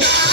Yeah.